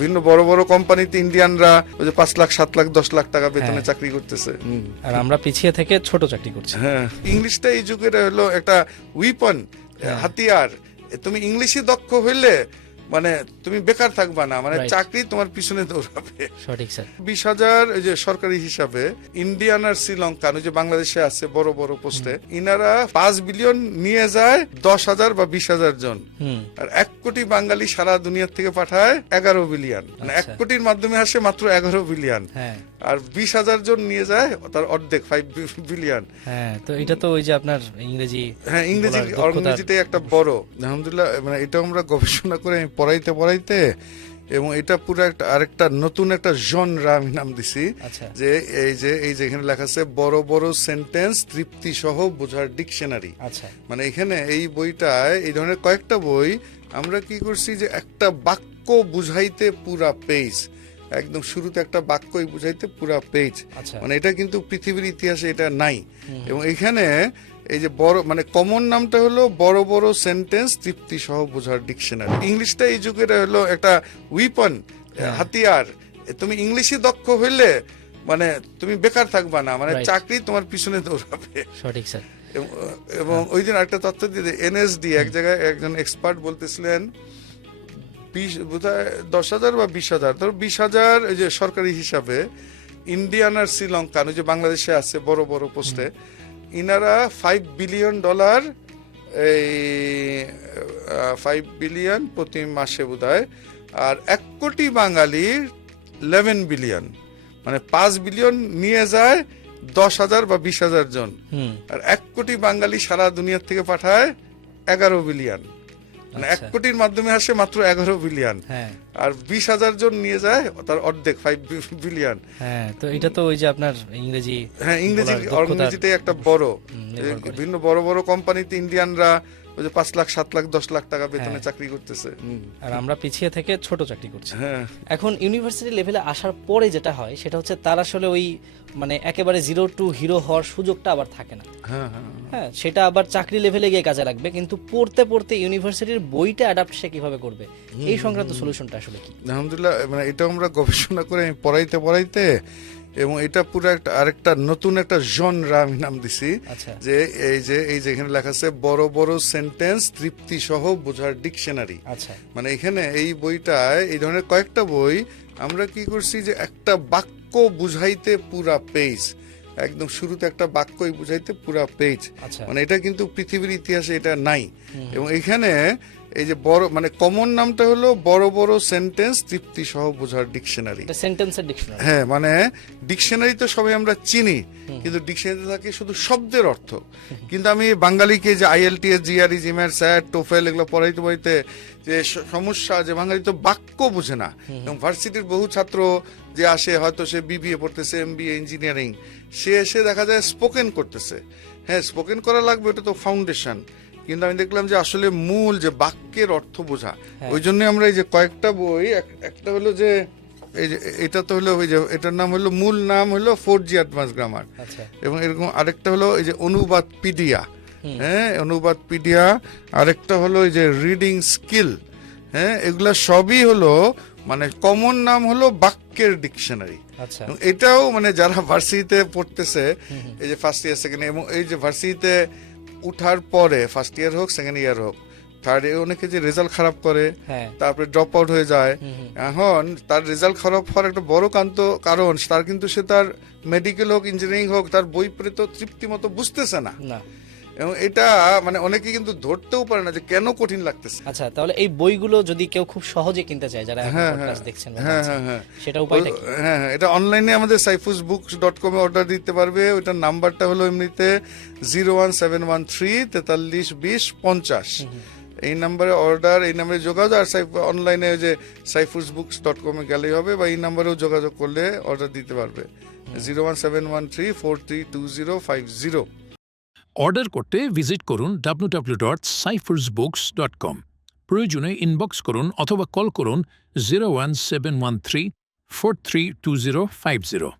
বিভিন্ন বড় বড় কোম্পানিতে ইন্ডিয়ানরা ওই যে 5 লাখ 7 লাখ 10 লাখ টাকা বেতনে চাকরি করতেছে। আর আমরা পিছিয়ে থেকে ছোট চাকরি করছি। হ্যাঁ, ইংলিশটা এই যুগের হলো একটা উইপন, হাতিয়ার। তুমি ইংলিশে দক্ষ হইলে মানে তুমি বেকার থাকবা না, মানে চাকরি তোমার পিছনে দৌড়াবে। সঠিক স্যার। 20,000 এই যে সরকারি হিসাবে ইন্ডিয়ান আর শ্রীলঙ্কান ওই যে বাংলাদেশে আছে বড় বড় পোস্টে, ইনারা 5 বিলিয়ন নিয়ে যায় 10,000 বা 20,000 জন। আর 1 কোটি বাঙালি সারা দুনিয়া থেকে পাঠায় 11 বিলিয়ন, মানে 1 কোটির মাধ্যমে আসে মাত্র 11 বিলিয়ন। আর 20,000 জন নিয়ে যায় তার অর্ধেক 5 বিলিয়ন। হ্যাঁ, তো এটা তো ওই যে আপনার ইংরেজি, হ্যাঁ ইংরেজিটাই একটা বড়। আলহামদুলিল্লাহ, মানে এটা আমরা গবেষণা করে পড়াইতে এবং এটা পুরো একটা আরেকটা নতুন একটা জনরা আমি নাম দিছি, যে এই যে এখানে লেখা আছে বড় বড় সেন্টেন্স তৃপ্তি সহ বোঝার ডিকশনারি। মানে এখানে এই বইটায় এই ধরনের কয়েকটা বই আমরা কি করছি যে একটা বাক্য বুঝাইতে পুরা পেজ, একদম শুরুতে একটা বাক্যই বুঝাইতে পুরা পেজ। মানে এটা কিন্তু পৃথিবীর ইতিহাসে এটা নাই। এবং এখানে এই যে বড় মানে কমন নামটা হলো বড় বড় সেন্টেন্স তৃপ্তি সহ বোঝার ডিকশনারি। ইংলিশটা এই যুগের হলো একটা উইপন, হাতিয়ার। তুমি ইংলিশে দক্ষ হইলে মানে তুমি বেকার থাকবা না, মানে চাকরি তোমার পিছনে দৌড়াবে। সঠিক স্যার। এবং ওই দিন একটা তথ্য দিয়ে এনএসডি এক জায়গায় একজন এক্সপার্ট বলতেছিলেন 10,000 বা 20,000, ধরো 20,000 এই যে সরকারি হিসাবে ইন্ডিয়ান আর শ্রীলঙ্কান ওই যে বাংলাদেশে আছে বড় বড় পোস্টে, ইনারা $5 বিলিয়ন এই 5 বিলিয়ন প্রতি মাসে বোধহয়। আর 1 কোটি বাঙালির 11 বিলিয়ন, মানে 5 বিলিয়ন নিয়ে যায় 10,000 বা 20,000 জন। আর 1 কোটি বাঙালি সারা দুনিয়া থেকে পাঠায় 11 বিলিয়ন, মানে 1 কোটির মাধ্যমে আসে মাত্র 11 বিলিয়ন। আর 20,000 জন নিয়ে যায় তার অর্ধেক 5 বিলিয়ন। হ্যাঁ, তো এটা তো ওই যে আপনার ইংরেজি, হ্যাঁ ইংরেজিটাই একটা বড়। বিভিন্ন বড় বড় কোম্পানিতে ইন্ডিয়ানরা ওই যে 5 লাখ 7 লাখ 10 লাখ টাকা বেতনে চাকরি করতেছে। আর আমরা পিছিয়ে থেকে ছোট চাকরি করছি। এখন ইউনিভার্সিটি লেভেলে আসার পরে যেটা হয় সেটা হচ্ছে তার আসলে ওই মানে একেবারে 0 টু হিরো হওয়ার সুযোগটা আবার থাকে না। হ্যাঁ, সেটা আবার চাকরি লেভেলে গিয়ে কাজে লাগবে, কিন্তু পড়তে পড়তে ইউনিভার্সিটির বইটা অ্যাডাপ্ট সে কিভাবে করবে এই সংক্রান্ত সলিউশনটা আসলে কি? আলহামদুলিল্লাহ, মানে এটা আমরা গবেষণা করে পড়াইতে এবং এটা পুরো একটা আরেকটা নতুন একটা জনরা আমি নাম দিছি, যে এই যে এখানে লেখা আছে বড় বড় সেন্টেন্স তৃপ্তি সহ বোঝার ডিকশনারি। মানে এখানে এই বইটায় এই ধরনের কয়েকটা বই আমরা কি করছি যে একটা বাক্য বুঝাইতে পুরা পেজ, একদম শুরুতে একটা বাক্যই বুঝাইতে পুরা পেজ। মানে এটা কিন্তু পৃথিবীর ইতিহাসে এটা নাই। এবং এখানে এই যে বড় মানে কমন নামটা হলো বড় বড় সেন্টেন্স তৃপ্তি সহ বোঝার ডিকশনারি। হ্যাঁ, মানে ডিকশনারি তো সবাই আমরা চিনি, কিন্তু ডিকশনারিতে থাকে শুধু শব্দের অর্থ। কিন্তু আমি বাঙালিকে যে IELTS, GRE, GMAT, SAT, TOEFL এগুলো পড়াইতে যে সমস্যা, যে বাঙালি তো বাক্য বুঝে না। এবং ভার্সিটির বহু ছাত্র যে আসে, হয়তো সে BBA পড়তেছে, MBA ইঞ্জিনিয়ারিং, সে এসে দেখা যায় স্পোকেন করতেছে। হ্যাঁ, স্পোকেন করা লাগবে, ওটা তো ফাউন্ডেশন। কিন্তু আমি দেখলাম যে আসলে মূল যে বাক্যের অর্থ বোঝা, ওই জন্য আমরা এই যে কয়েকটা বই, একটা হলো যে এই যে এটা তো হলো ওই যে এটার নাম হলো, মূল নাম হলো 4G অ্যাডভান্স গ্রামার, এবং এরকম আরেকটা হলো এই যে অনুবাদপিডিয়া। হ্যাঁ, অনুবাদপিডিয়া। আরেকটা হলো এই যে রিডিং স্কিল। হ্যাঁ, এগুলা সবই হলো মানে কমন নাম হলো বাক্যের ডিকশনারি। এটাও মানে যারা ভার্সিটিতে পড়তেছে, এই যে ফার্স্ট ইয়ার সেকেন্ড, এবং এই যে ভার্সিটিতে উঠার পরে ফার্স্ট ইয়ার হোক সেকেন্ড ইয়ার হোক থার্ড ইয়ার, অনেকে যে রেজাল্ট খারাপ করে তারপরে ড্রপ আউট হয়ে যায়। এখন তার রেজাল্ট খারাপ হওয়ার একটা বড় কারণ তার কিন্তু সে তার মেডিকেল হোক ইঞ্জিনিয়ারিং হোক তার বই পড়ে তো তৃপ্তি মতো বুঝতেছে না। এবং এটা মানে অনেকে কিন্তু ধরতেও পারে না যে কেন কঠিন লাগতেছে। আচ্ছা, তাহলে এই বইগুলো যদি কেউ খুব সহজে কিনতে চায়, যারা পডকাস্ট দেখছেন, সেটা উপায়টা কি? হ্যাঁ, এটা অনলাইনে আমাদের saifuzbooks.com এ অর্ডার দিতে পারবে। ওটার নাম্বারটা হলো এমনিতে 01713 43 20 50। এই নাম্বারে অর্ডার, এই নাম্বারে যোগাযোগ। আর অনলাইনে যে saifuzbooks.com এ গেলেই হবে, বা এই নাম্বারেও যোগাযোগ করলে অর্ডার দিতে পারবে। 01713 432050। অর্ডার করতে ভিজিট করুন www.saifuzbooks.com। প্রয়োজনে ইনবক্স করুন অথবা কল করুন 01713 432050।